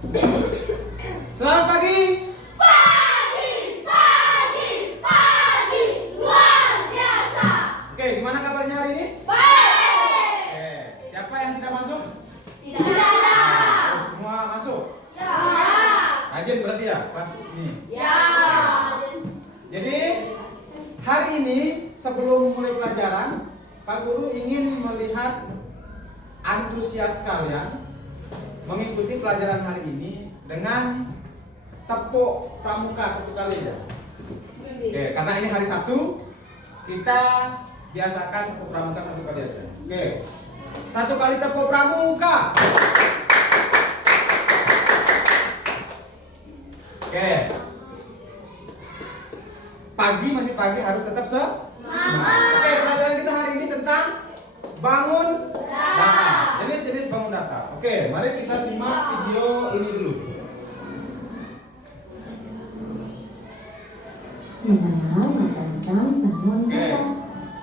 Selamat pagi. Pagi, luar biasa. Oke, gimana kabarnya hari ini? Baik. Oke, siapa yang tidak masuk? Tidak ada. Oh, semua masuk. Ya. Rajin berarti ya kelas ini. Ya. Jadi hari ini sebelum mulai pelajaran, Pak Guru ingin melihat antusias kalian mengikuti pelajaran hari ini dengan tepuk pramuka satu kali ya. Oke, karena ini hari Sabtu, kita biasakan tepuk pramuka satu kali aja. Oke, satu kali tepuk pramuka. Oke, pagi masih pagi harus tetap semangat. Oke, pelajaran kita hari ini tentang bangun data. Jenis-jenis bangun data. Oke, mari kita simak video ini dulu. Mengenal macam-macam bangun data.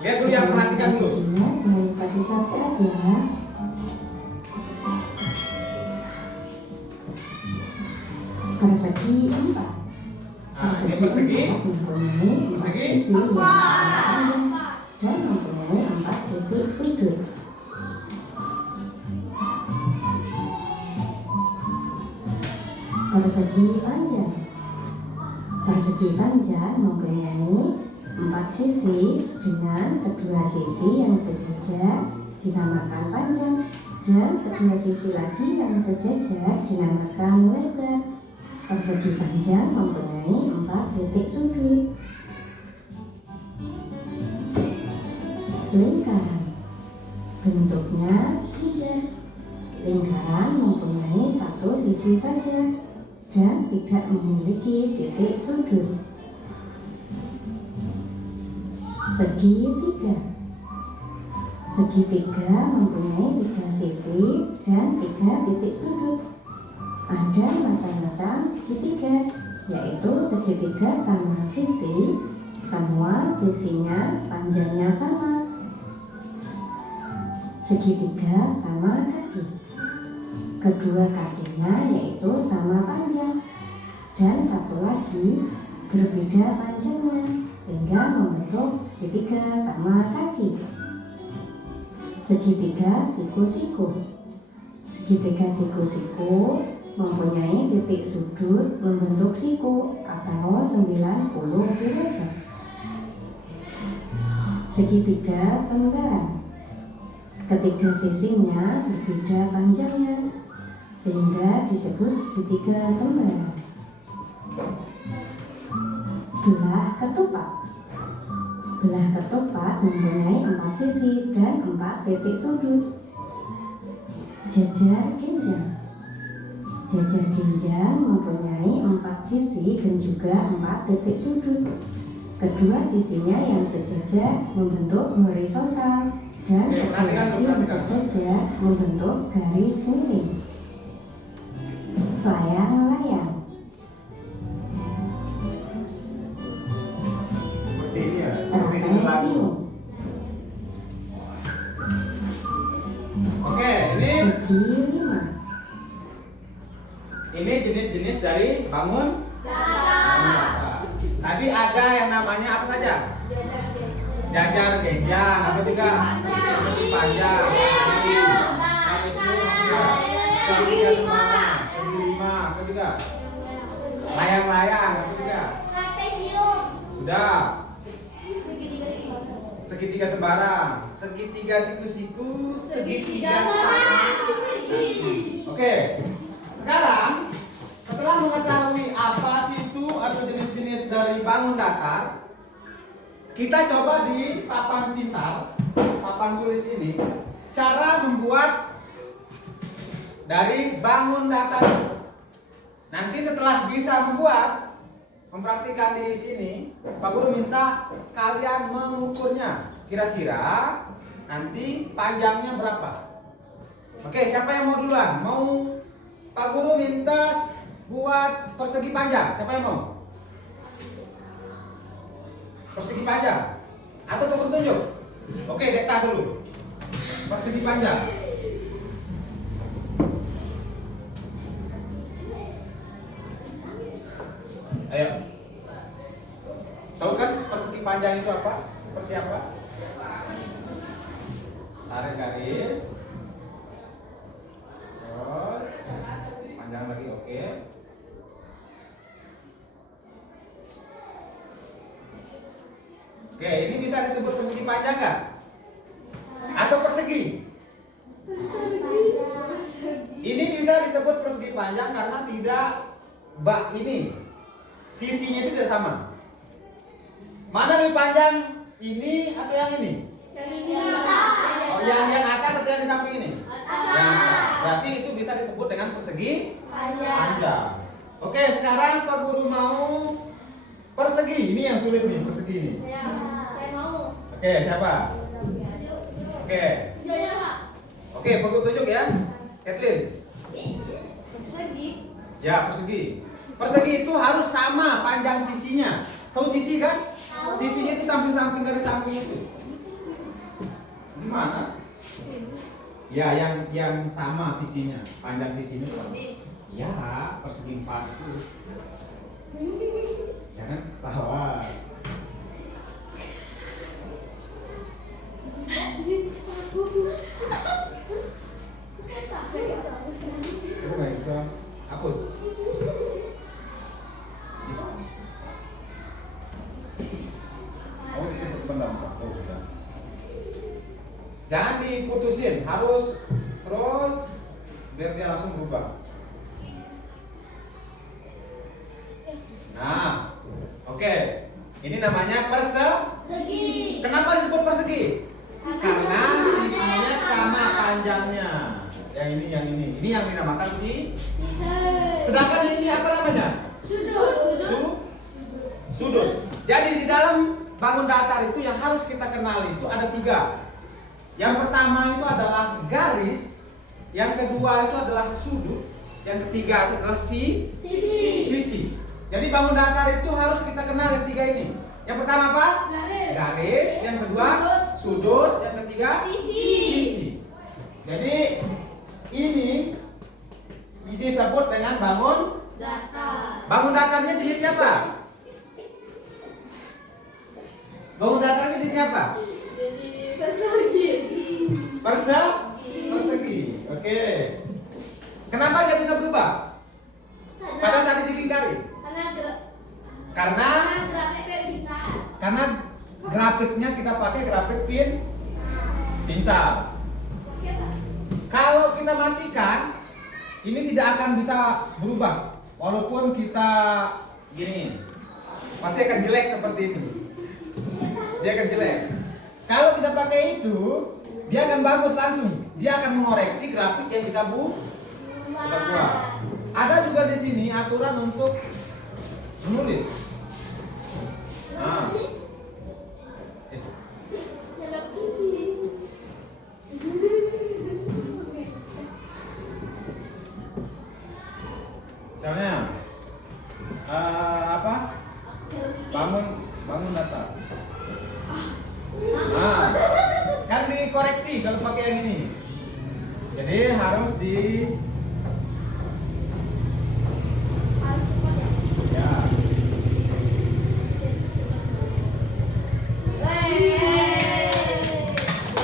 Lihat dulu yang perhatikan dulu. Jangan lupa di subscribe ya. Persegi 4. Nah, ini persegi. Mempunyai 4 Persegi. sisi yang panjang dan mempunyai 4 titik sudut. Persegi panjang. Persegi panjang mempunyai 4 sisi dengan kedua sisi yang sejajar dinamakan panjang dan kedua sisi lagi yang sejajar dinamakan lebar. Persegi panjang mempunyai 4 titik sudut. Lingkaran bentuknya bulat. Lingkaran mempunyai satu sisi saja dan tidak memiliki titik sudut. Segitiga. Segitiga mempunyai 3 sisi dan 3 titik sudut. Ada macam-macam segitiga, yaitu segitiga sama sisi, semua sisinya panjangnya sama. Segitiga sama kaki. Kedua kakinya yaitu sama panjang, dan satu lagi berbeda panjangnya sehingga membentuk segitiga sama kaki. Segitiga siku-siku. Segitiga siku-siku mempunyai titik sudut membentuk siku atau 90 derajat. Segitiga sembarang. Ketiga sisinya berbeda panjangnya sehingga disebut segitiga sembarang. Belah ketupat. Belah ketupat mempunyai 4 sisi dan 4 titik sudut. Jajar ginjal. Jajar ginjal mempunyai 4 sisi dan juga 4 titik sudut. Kedua sisinya yang sejajar membentuk horizontal dan kedua yang sejajar membentuk garis miring. Layang-layang. Seperti ini ya, seperti ini lagu. Oke, ini Segi 5. ini jenis-jenis dari bangun data. Tadi ada yang namanya apa saja? Jajar genjang, apa juga? Persegi panjang, segi lima, apa juga? Layang-layang, apa juga? Sudah. Segitiga sembarang, segitiga siku-siku, segitiga sama. Oke, sekarang setelah mengetahui apa sih itu atau jenis-jenis dari bangun datar, kita coba di papan pintar, papan tulis ini, cara membuat dari bangun datar. Nanti setelah bisa membuat, mempraktikkan di sini, Pak Guru minta kalian mengukurnya. Kira-kira nanti panjangnya berapa? Oke, siapa yang mau duluan? Mau Pak Guru minta buat persegi panjang. Siapa yang mau? Persegi panjang. Atau Pak Guru tunjuk? Oke, Dekta dulu. Persegi panjang. Ayo. Tahu kan persegi panjang itu apa? Seperti apa? Tarik garis. Terus panjang lagi, oke. Oke, ini bisa disebut persegi panjang nggak? Atau persegi? Ini bisa disebut persegi panjang karena tidak ini sisinya itu tidak sama. Mana lebih panjang, ini atau yang ini? Yang ini. Oh, yang atas atau yang di samping ini? Yang atas. Berarti itu bisa disebut dengan persegi panjang. Oke, sekarang Pak Guru mau persegi. Ini yang sulit nih, persegi ini. Saya mau. Oke, siapa? Oke. Oke, Pak Guru tunjuk ya. Kathleen. Persegi. Ya, persegi. Persegi itu harus sama panjang sisinya. Tahu sisi kan? Sisinya itu samping-samping garis samping itu. Gimana? Ya, yang sama sisinya, panjang sisinya sama. Ya, persegi 4 itu. Jangan ketawa. Itu nggak bisa hapus. Oh, itu bentar. Oh, sudah. Jangan diputusin, harus terus biar dia langsung berubah. Nah, oke. Ini namanya persegi. Kenapa disebut persegi? Karena sisinya sama panjangnya. Yang ini. Ini yang dinamakan sedangkan ini apa namanya? Sudut. Jadi di dalam bangun datar itu yang harus kita kenali itu ada 3. Yang pertama itu adalah garis, yang kedua itu adalah sudut, yang ketiga itu adalah sisi. Jadi bangun datar itu harus kita kenal yang 3 ini. Yang pertama apa? Garis, yang kedua sudut, yang ketiga sisi. Jadi ini disebut dengan bangun Datar. Bangun datarnya jenisnya apa? Bangun datarnya jenisnya apa? Jadi persegi. Persegi. Oke. Kenapa dia bisa berubah? Padahal tadi dilingkari. Karena grafiknya kita pakai grafik pintar. Kalau kita matikan, ini tidak akan bisa berubah. Walaupun kita gini, pasti akan jelek seperti ini. Dia akan jelek. Kalau kita pakai itu, dia akan bagus langsung. Dia akan mengoreksi grafik yang kita buat. Ada juga di sini aturan untuk menulis. Nah, itu. Misalnya, apa? Bangun datar. Nah, kan dikoreksi kalau pakai yang ini. Jadi harus ya.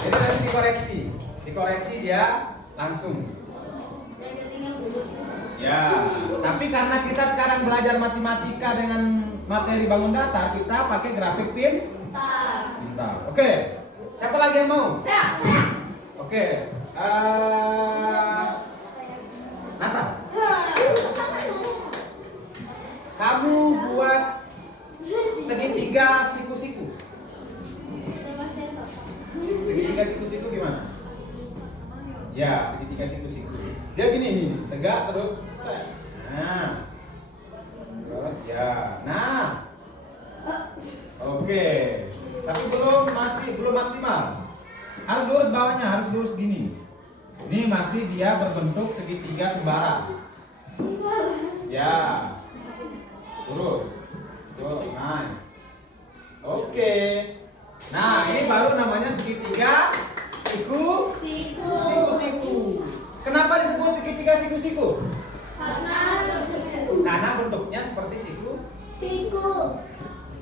Jadi harus dikoreksi dia langsung. Ya, tapi karena kita sekarang belajar matematika dengan materi bangun datar, kita pakai grafik pintar. Oke, siapa lagi yang mau? Oke, Nata, kamu buat segitiga siku-siku. Segitiga siku-siku gimana? Ya, segitiga siku-siku. Dia gini nih, tegak terus set. Nah. Terus ya. Nah. Oke. Tapi belum maksimal. Harus lurus bawahnya, harus lurus gini. Ini masih dia berbentuk segitiga sembara. Ya. Lurus. Tuh, nice. Oke. Nah, ini baru namanya segitiga siku. Kenapa disebut segitiga siku-siku? Karena bentuknya seperti siku. Siku.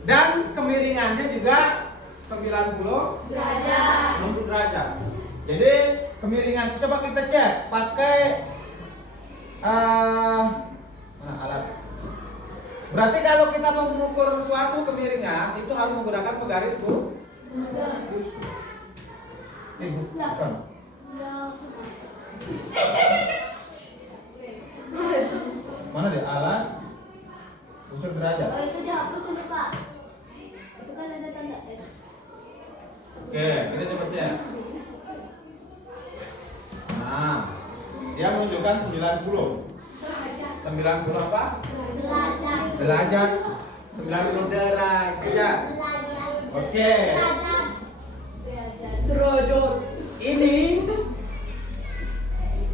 Dan kemiringannya juga 90 Derajat. derajat. Jadi kemiringan, coba kita cek pakai mana alat. Berarti kalau kita mau mengukur sesuatu kemiringan itu harus menggunakan penggaris bukan. Mana deh alat busur derajat. Oh, itu dihapus itu, Pak. Itu kan ada tanda. Oke, kita coba cek. Nah, dia menunjukkan 90. 90 apa? Derajat. Derajat. 90 derajat. Oke. Derajat. Ini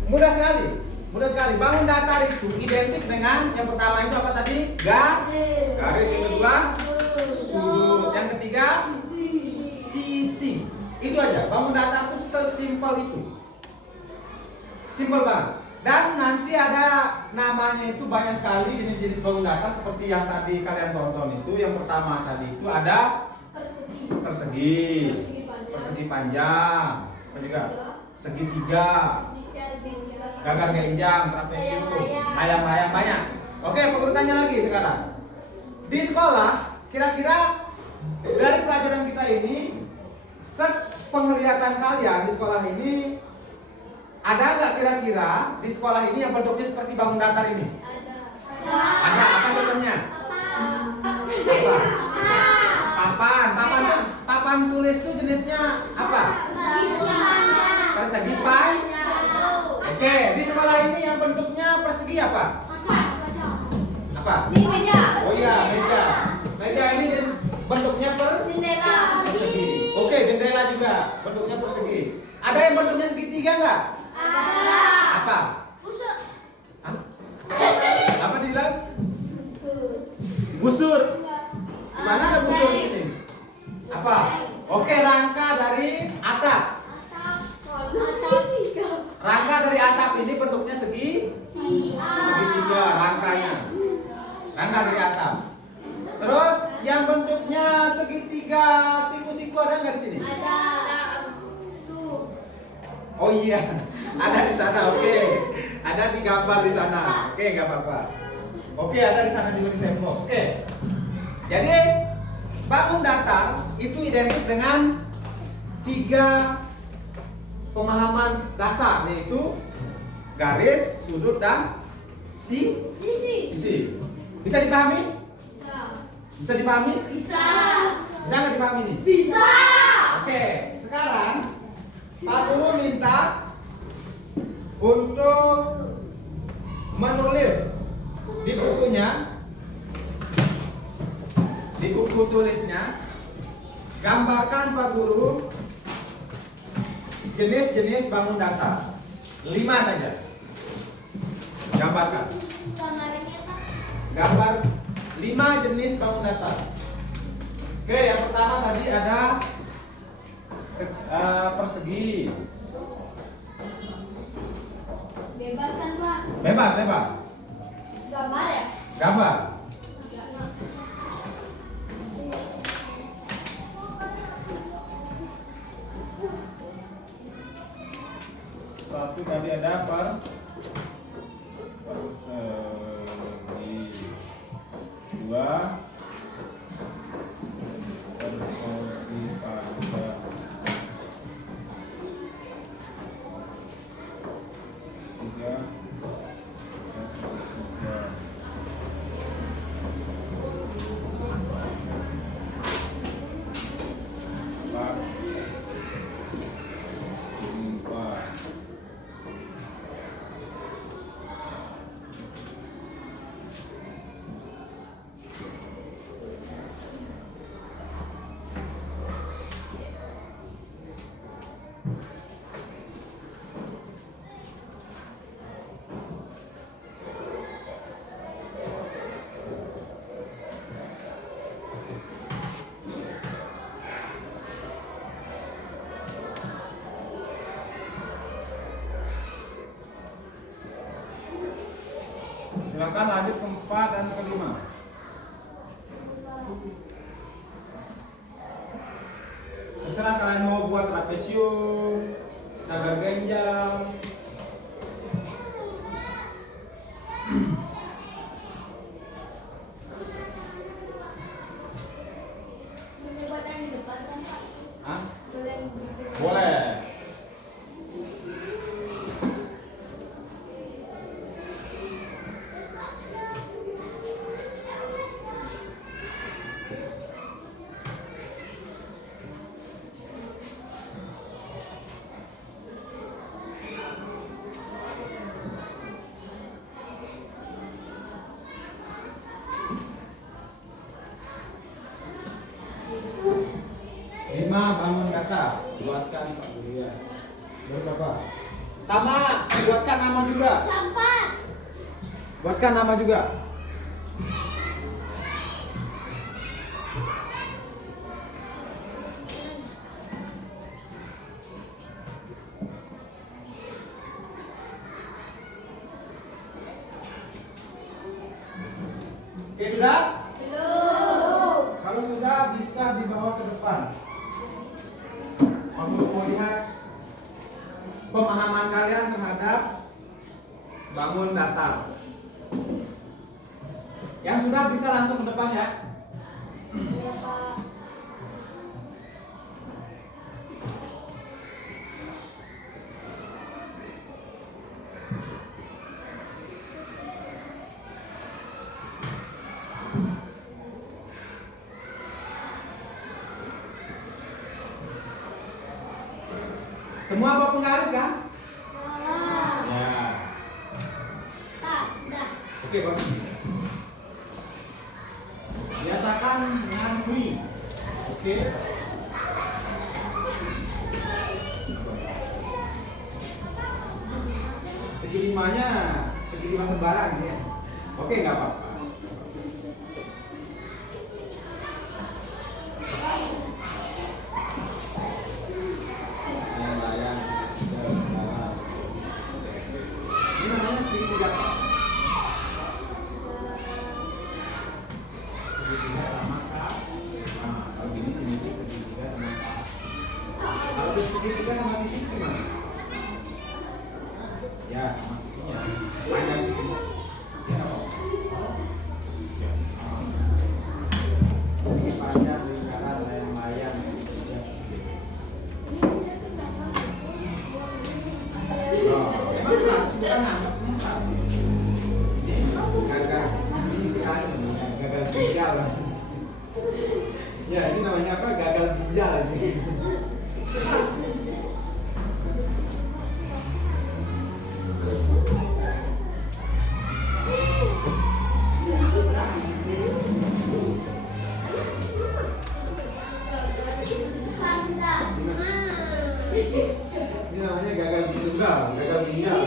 mudah sekali. Mudah sekali. Bangun datar itu identik dengan yang pertama itu apa tadi? Garis. Yang kedua sudut. Yang ketiga sisi. Itu aja. Bangun datar itu sesimpel itu. Simpel banget. Dan nanti ada namanya itu banyak sekali jenis-jenis bangun datar seperti yang tadi kalian tonton itu. Yang pertama tadi itu ada persegi, persegi panjang, apa juga? Segitiga, gagar genjang, trapesium, layang-layang banyak. Oke, pengurutannya lagi sekarang. Di sekolah, kira-kira dari pelajaran kita ini, penglihatan kalian di sekolah ini, ada nggak kira-kira di sekolah ini yang bentuknya seperti bangun datar ini? Ada. Apa contohnya? Apa? Papan tulis itu jenisnya apa? Persegi panjang. Oke, di sekolah ini yang bentuknya persegi apa? Apa? Ini meja. Oh iya, meja. Meja ini bentuknya Jendela. persegi. Oke, jendela juga bentuknya persegi. Ada yang bentuknya segitiga nggak? Apa? Hah? Apa dibilang? Busur. Mana ada busur di sini? Apa? Oke, rangka dari atap. Rangka dari atap ini bentuknya segitiga rangkanya. Rangka dari atap. Terus yang bentuknya segitiga siku-siku ada nggak di sini? Oh iya, ada di sana. Oke, ada di gambar di sana. Oke, nggak apa-apa. Oke, ada di sana juga di tembok. Oke. Jadi bangun datar itu identik dengan 3 pemahaman dasar, yaitu garis, sudut, dan sisi. Bisa dipahami? Bisa dipahami? Bisa. Bisa nggak dipahami nih? Bisa. Oke, sekarang Pak Guru minta untuk menulis di bukunya, di buku tulisnya, gambarkan Pak Guru jenis-jenis bangun datar. 5 saja. Gambarkan. Gambar 5 jenis bangun datar. Oke, yang pertama tadi ada persegi. Bebas kan, Pak? Bebas. Gambar ya? Gambar. Satu tadi ada persegi. 2 persegi panjang. 3 persegi. 4 Silakan lanjut ke 4 dan ke 5. Terserah kalian mau buat trapesium, naga genjang. Boleh buat yang di depan kan Pak? Hah? Boleh yang di depan. Boleh. Lima, bangun kata, buatkan Pak Budia. Berapa? Sama, buatkan nama juga. Sampah. Buatkan nama juga. Oke, sudah? Belum. Kalau sudah bisa dibawa ke depan. Kamu mau lihat pemahaman kalian terhadap bangun datar. Yang sudah bisa langsung ke depan ya. Iya Pak. Semua bawa penggaris kan? Nah. Ya. Pak, sudah. Oke, bos. Biasakan nyantui. Oke. Segi limanya, segi lima sebaran gitu ya. Oke, nggak apa-apa. Ini namanya segitiga Pak. Segitiga sama Kak. Nah, kalau gini namanya segitiga sama Kak. Kalau segitiga sama sisi gimana? Ya, sama sisinya. Panjang sisinya. Ya, ya. Sisi panjang, lingkaran, layang-layang. Bukan nangkep ini gagal ginjal. Ya, ini namanya apa? Gagal ginjal ini. Pak, sudah. Ini namanya gagal ginjal, gagal ginjal.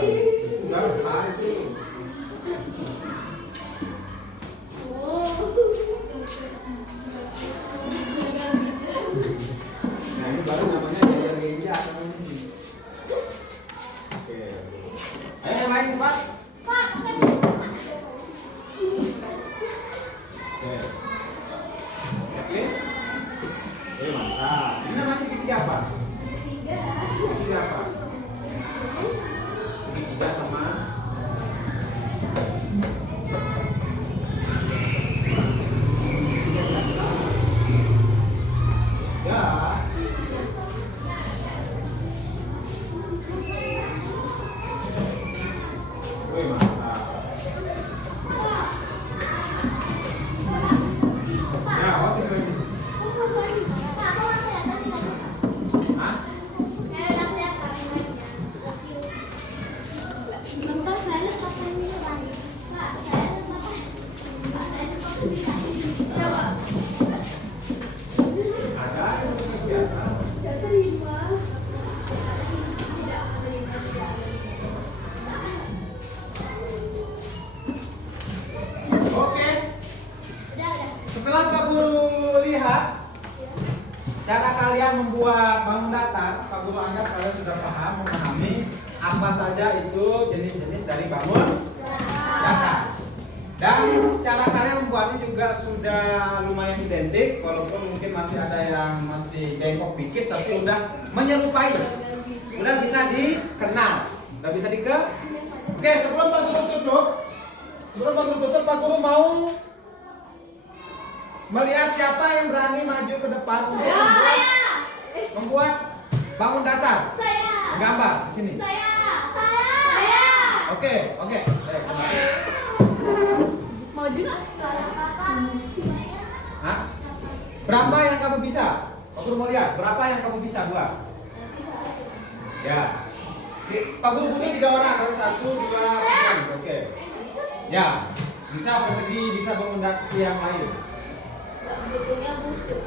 Udah besar itu. Nah, ini baru namanya gagal ginjal. Oke. Ayo yang lain cepat. Pak, Oke. Oke. Mantap. Ini namanya segitiga apa? ketiga. Segitiga apa? Segitiga sama ya. Wih, mantap. Ya, awas ini lagi. Pak, aku nggak kelihatan nih lagi, Pak. Hah? Saya udah kelihatan lagi. Bapak, saya pakai ini lagi. Pak, saya pakai. Pak, saya pakai ini lagi. Ya, Pak. Ada yang kelihatan. Tidak terima. Oke. Udah. Setelah Pak Guru lihat cara kalian membuat bangun datar, Pak Guru anggap kalian sudah paham, memahami apa saja itu jenis-jenis dari bangun datar. Dan cara kalian membuatnya juga sudah lumayan identik, walaupun mungkin masih ada yang masih bengkok dikit, tapi udah menyerupai, udah bisa dikenal, udah bisa Oke, sebelum Pak Guru tutup, Pak Guru mau melihat siapa yang berani maju ke depan untuk membuat bangun datar. Gambar di sini. Oke. Kembali. Mau juga? Hah? Berapa yang kamu bisa? Pak Guru mau lihat berapa yang kamu bisa buat. Ya. Pak Guru punya 3 orang, harus 1, 2, 3. Oke. Ya. Bisa persegi, bisa bangun datar yang lain. Butuhnya busuk.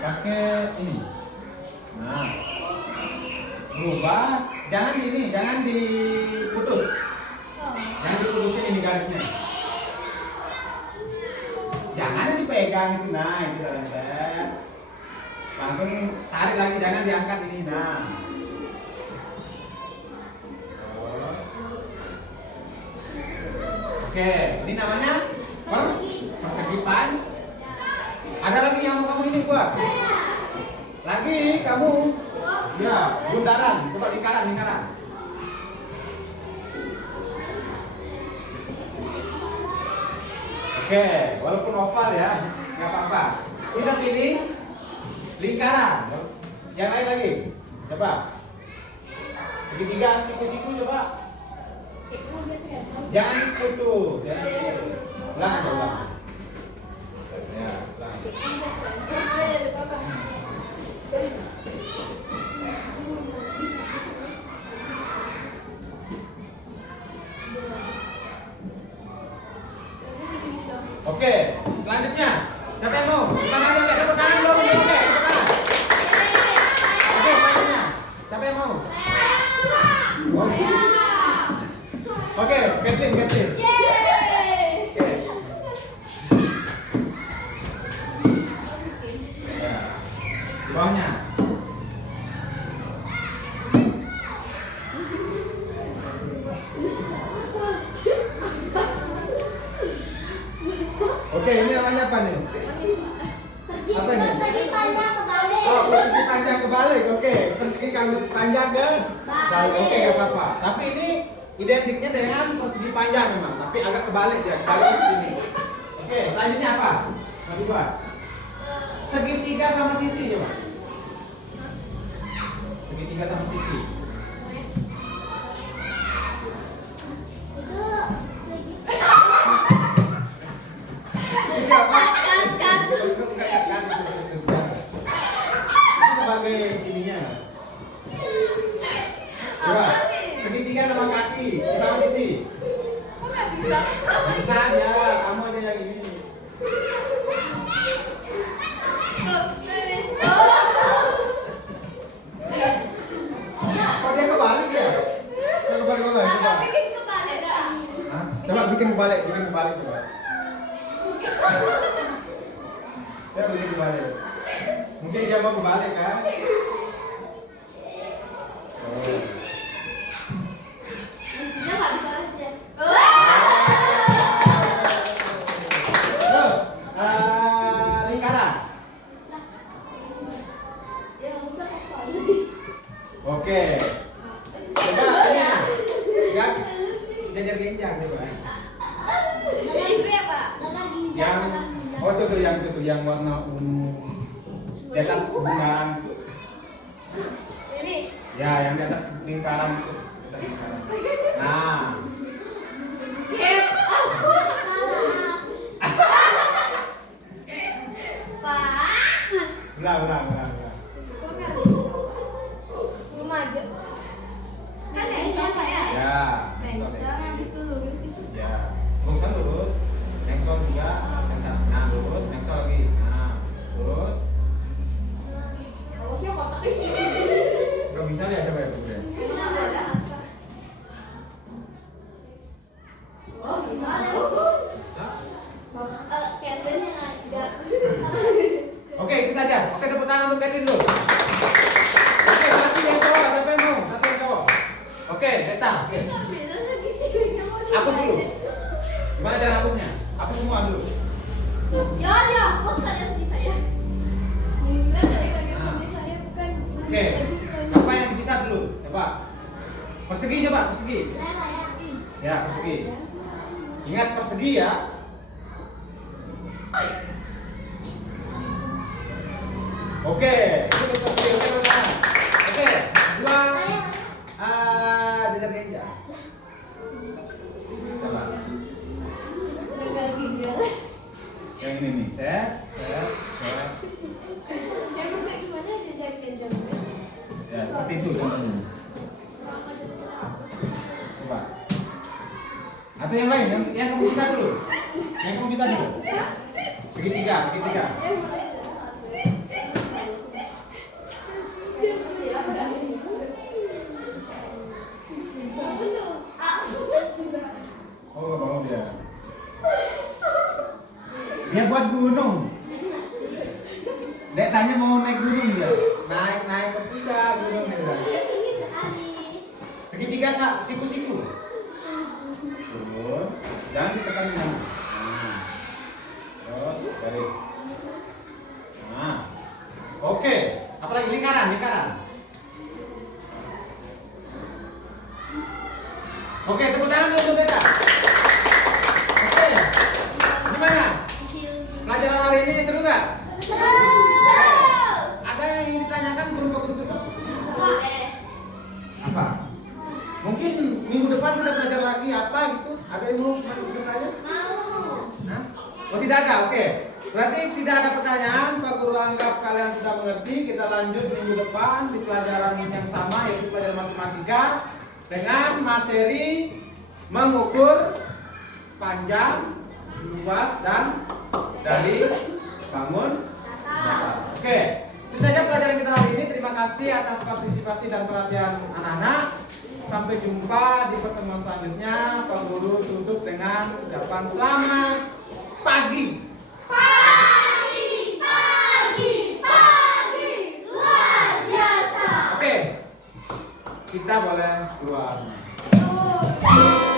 Pakai ini. Nah, berubah. Jangan diputus. Jangan diputusin ini garisnya. Jangan dipegang itu, nah itu lempar. Langsung tarik lagi, jangan diangkat ini, nah. Oke, ini namanya persegi pan. Ada lagi yang mau kamu ini buat? Lagi kamu? Ya, bundaran. Coba lingkaran. Oke, walaupun oval ya, nggak apa-apa. Kita pilih lingkaran. Yang lain lagi. Coba. Segitiga, siku-siku coba. Jangan diputus. Ulang. Ya, ulang. Oke, selanjutnya siapa yang mau? Tepuk tangan dulu. Oke, tepuk tangan. Oke, selanjutnya siapa yang mau? Oke, Catherine. Oke. Ya. Di bawahnya. Oke, ini namanya apa nih? Apa ini? Persegi panjang kebalik. Oh, persegi panjang kebalik. Oke, persegi panjang ke balik. Oke, nggak apa-apa. Tapi ini identiknya dengan persegi panjang memang, tapi agak kebalik ya, kebalik ke sini. Oke, selanjutnya apa? Lagi buat. Segitiga sama sisi coba. Segitiga sama sisi. Sebagai ininya. Coba, segitiga sama kaki, sama sisi. Bisa ya, kamu aja yang ini. Kok dia kebalik ya? Coba. Hah? Coba bikin kebalik coba. Ya bikin kebalik. Mungkin dia mau kebalik kan? Oh. Terus lingkaran. Oke. Coba ini. Yang jajar genjang coba. Yang itu yang warna ungu. Di atas bundaran itu. Ini. Ya, yang di atas lingkaran itu. Nah. Ulang. Maju. Kan Nengsa Pak ya? Ya. Nengsa habis itu lurus gitu. Ya. Lurus lurus. Nengso juga. Nengsa. Nah, lurus. Nengso lagi. Nah, lurus. untuk Catherine dulu. Oke, satu yang cowok, siapa yang mau? Satu yang cowok. Oke, Zeta. Oke. Hapus dulu. Gimana cara hapusnya? Hapus semua dulu. Ya, hapus saya sedih saya. Gimana ya sedih saya bukan. Oke. Apa yang bisa dulu? Coba. Persegi coba, persegi. Ya, persegi. Ingat persegi ya. Oke, itu persegi. Oke, dua. Jajar genja. Coba. Yang ini nih, set. Ya, seperti itu contohnya. Coba. Atau yang lain, yang kamu bisa dulu. Yang kamu bisa dulu. Segitiga. Oh, dia. Dia buat gunung. Dek tanya mau naik gunung dia. Naik ke puncak gunung dia. Segitiga siku-siku. Turun. Jangan ditekan di sana. Terus garis. Oke. Apalagi lingkaran. Oke, tepuk tangan dulu untuk Teta. Oke. Gimana? Pelajaran hari ini seru nggak? Ada yang ingin ditanyakan belum aku tutup? Apa? Mungkin minggu depan kita belajar lagi apa gitu? Ada yang mau bertanya? Hah? Oh tidak ada, oke. Berarti tidak ada pertanyaan. Pak Guru anggap kalian sudah mengerti. Kita lanjut minggu depan di pelajaran yang sama, yaitu pelajaran matematika dengan materi mengukur panjang, luas dan dari bangun datar. Oke, itu saja pelajaran kita hari ini. Terima kasih atas partisipasi dan perhatian anak-anak. Sampai jumpa di pertemuan selanjutnya. Pak Guru tutup dengan ucapan selamat pagi. Pagi, luar biasa. Oke, kita boleh keluar. Tuh.